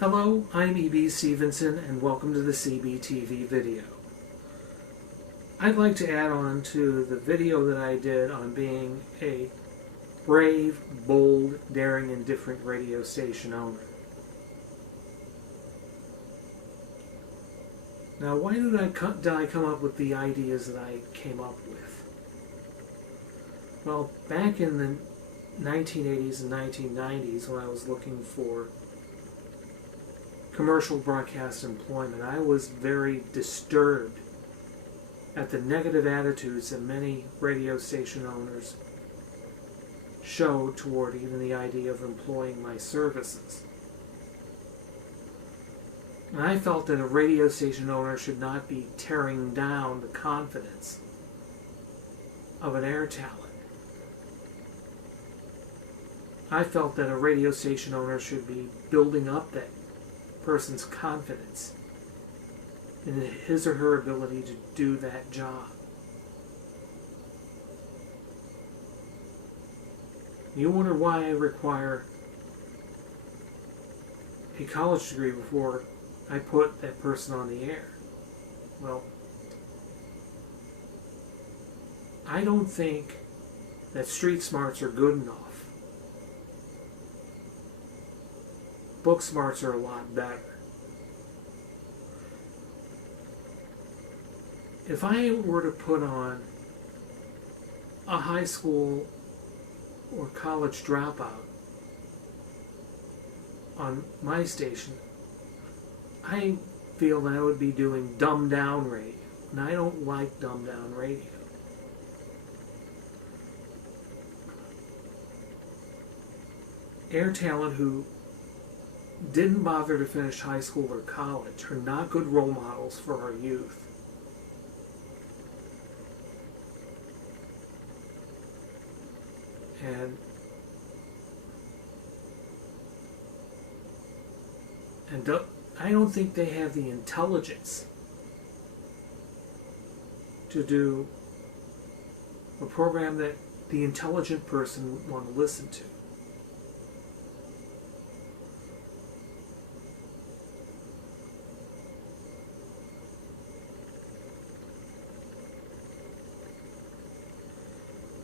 Hello, I'm E.B. Stevenson, and welcome to the CBTV video. I'd like to add on to the video that I did on being a brave, bold, daring, and different radio station owner. Now, why did I come up with the ideas that I came up with? Well, back in the 1980s and 1990s, when I was looking for commercial broadcast employment, I was very disturbed at the negative attitudes that many radio station owners showed toward even the idea of employing my services. And I felt that a radio station owner should not be tearing down the confidence of an air talent. I felt that a radio station owner should be building up that person's confidence in his or her ability to do that job. You wonder why I require a college degree before I put that person on the air. Well, I don't think that street smarts are good enough. Book smarts are a lot better. If I were to put on a high school or college dropout on my station, I feel that I would be doing dumbed down radio, and I don't like dumbed down radio. Air talent who didn't bother to finish high school or college are not good role models for our youth. And I don't think they have the intelligence to do a program that the intelligent person would want to listen to.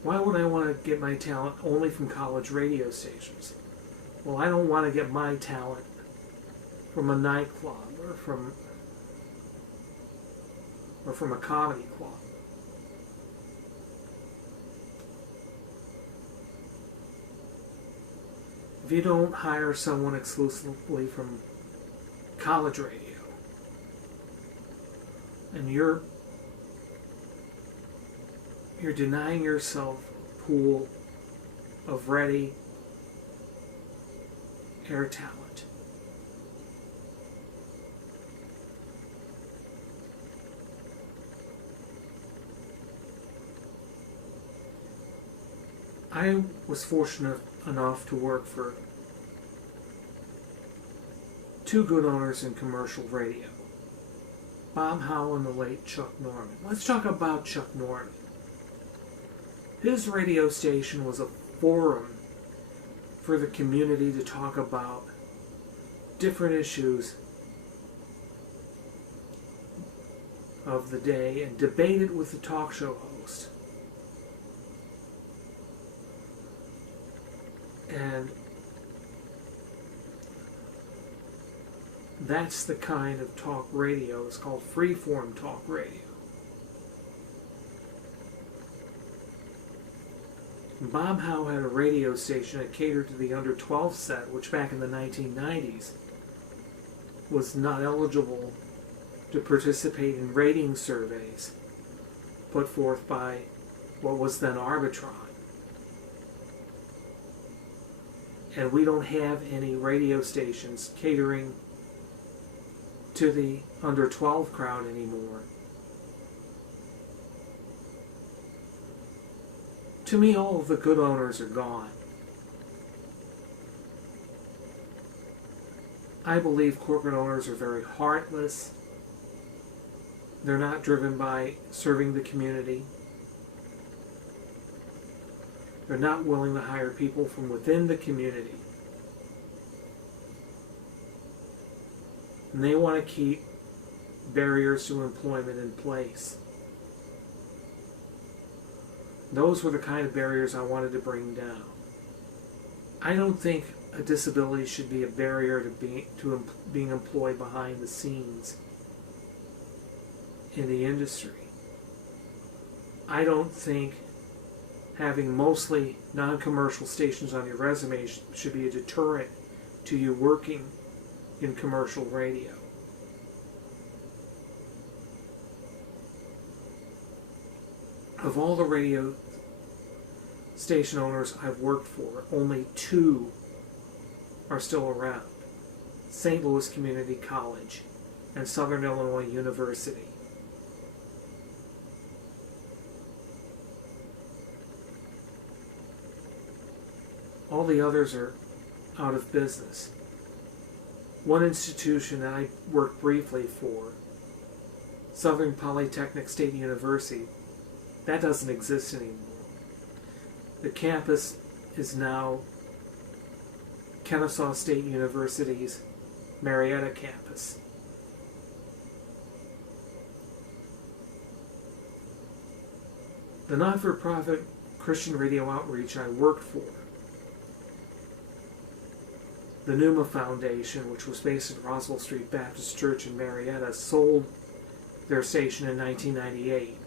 Why would I want to get my talent only from college radio stations? Well, I don't want to get my talent from a nightclub or from a comedy club. If you don't hire someone exclusively from college radio, and you're denying yourself a pool of ready air talent. I was fortunate enough to work for two good owners in commercial radio, Bob Howe and the late Chuck Norman. Let's talk about Chuck Norman. His radio station was a forum for the community to talk about different issues of the day and debate it with the talk show host. And that's the kind of talk radio. It's called freeform talk radio. Bob Howe had a radio station that catered to the under 12 set, which back in the 1990s was not eligible to participate in rating surveys put forth by what was then Arbitron. And we don't have any radio stations catering to the under 12 crowd anymore. To me, all of the good owners are gone. I believe corporate owners are very heartless. They're not driven by serving the community. They're not willing to hire people from within the community. And they want to keep barriers to employment in place. Those were the kind of barriers I wanted to bring down. I don't think a disability should be a barrier to being employed behind the scenes in the industry. I don't think having mostly non-commercial stations on your resume should be a deterrent to you working in commercial radio. Of all the radio station owners I've worked for, only 2 are still around: St. Louis Community College and Southern Illinois University. All the others are out of business. One institution that I worked briefly for, Southern Polytechnic State University, that doesn't exist anymore. The campus is now Kennesaw State University's Marietta campus. The not-for-profit Christian radio outreach I worked for, the Numa Foundation, which was based at Roswell Street Baptist Church in Marietta, sold their station in 1998.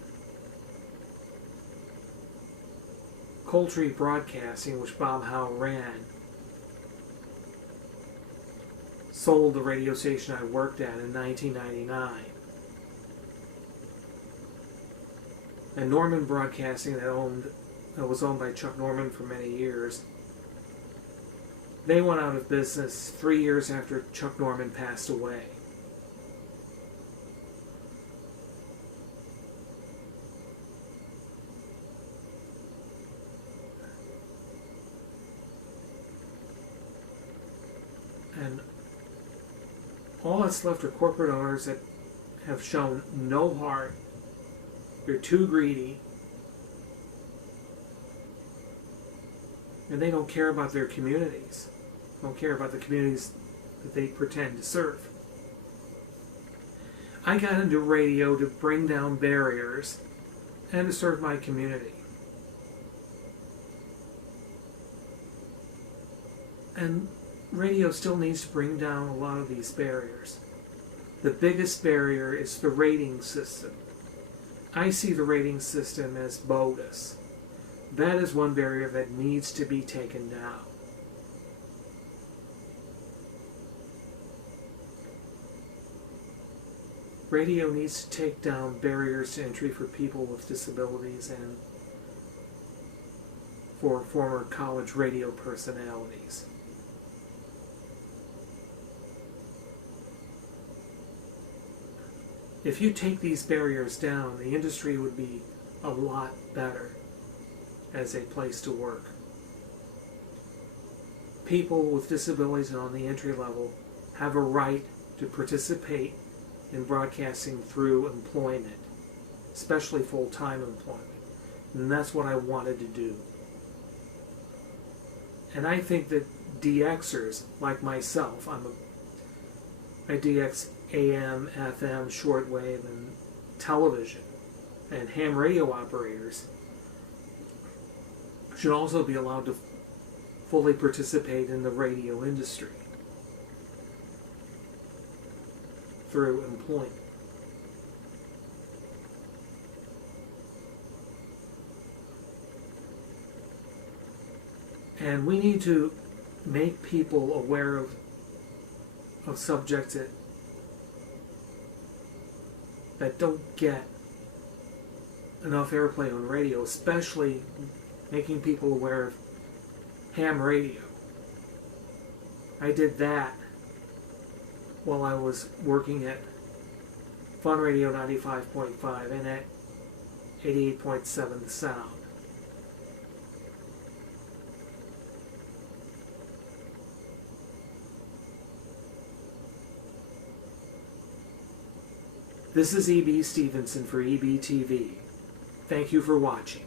Coultree Broadcasting, which Bob Howe ran, sold the radio station I worked at in 1999. And Norman Broadcasting, that was owned by Chuck Norman for many years, they went out of business 3 years after Chuck Norman passed away. And all that's left are corporate owners that have shown no heart. They're too greedy. And they don't care about their communities. They don't care about the communities that they pretend to serve. I got into radio to bring down barriers and to serve my community. And radio still needs to bring down a lot of these barriers. The biggest barrier is the rating system. I see the rating system as bogus. That is one barrier that needs to be taken down. Radio needs to take down barriers to entry for people with disabilities and for former college radio personalities. If you take these barriers down, the industry would be a lot better as a place to work. People with disabilities and on the entry level have a right to participate in broadcasting through employment, especially full-time employment. And that's what I wanted to do. And I think that DXers like myself, I DX AM, FM, shortwave, and television, and ham radio operators should also be allowed to fully participate in the radio industry through employment. And we need to make people aware of subjects that don't get enough airplay on radio, especially making people aware of ham radio. I did that while I was working at Fun Radio 95.5 and at 88.7 The Sound. This is E.B. Stevenson for EBTV. Thank you for watching.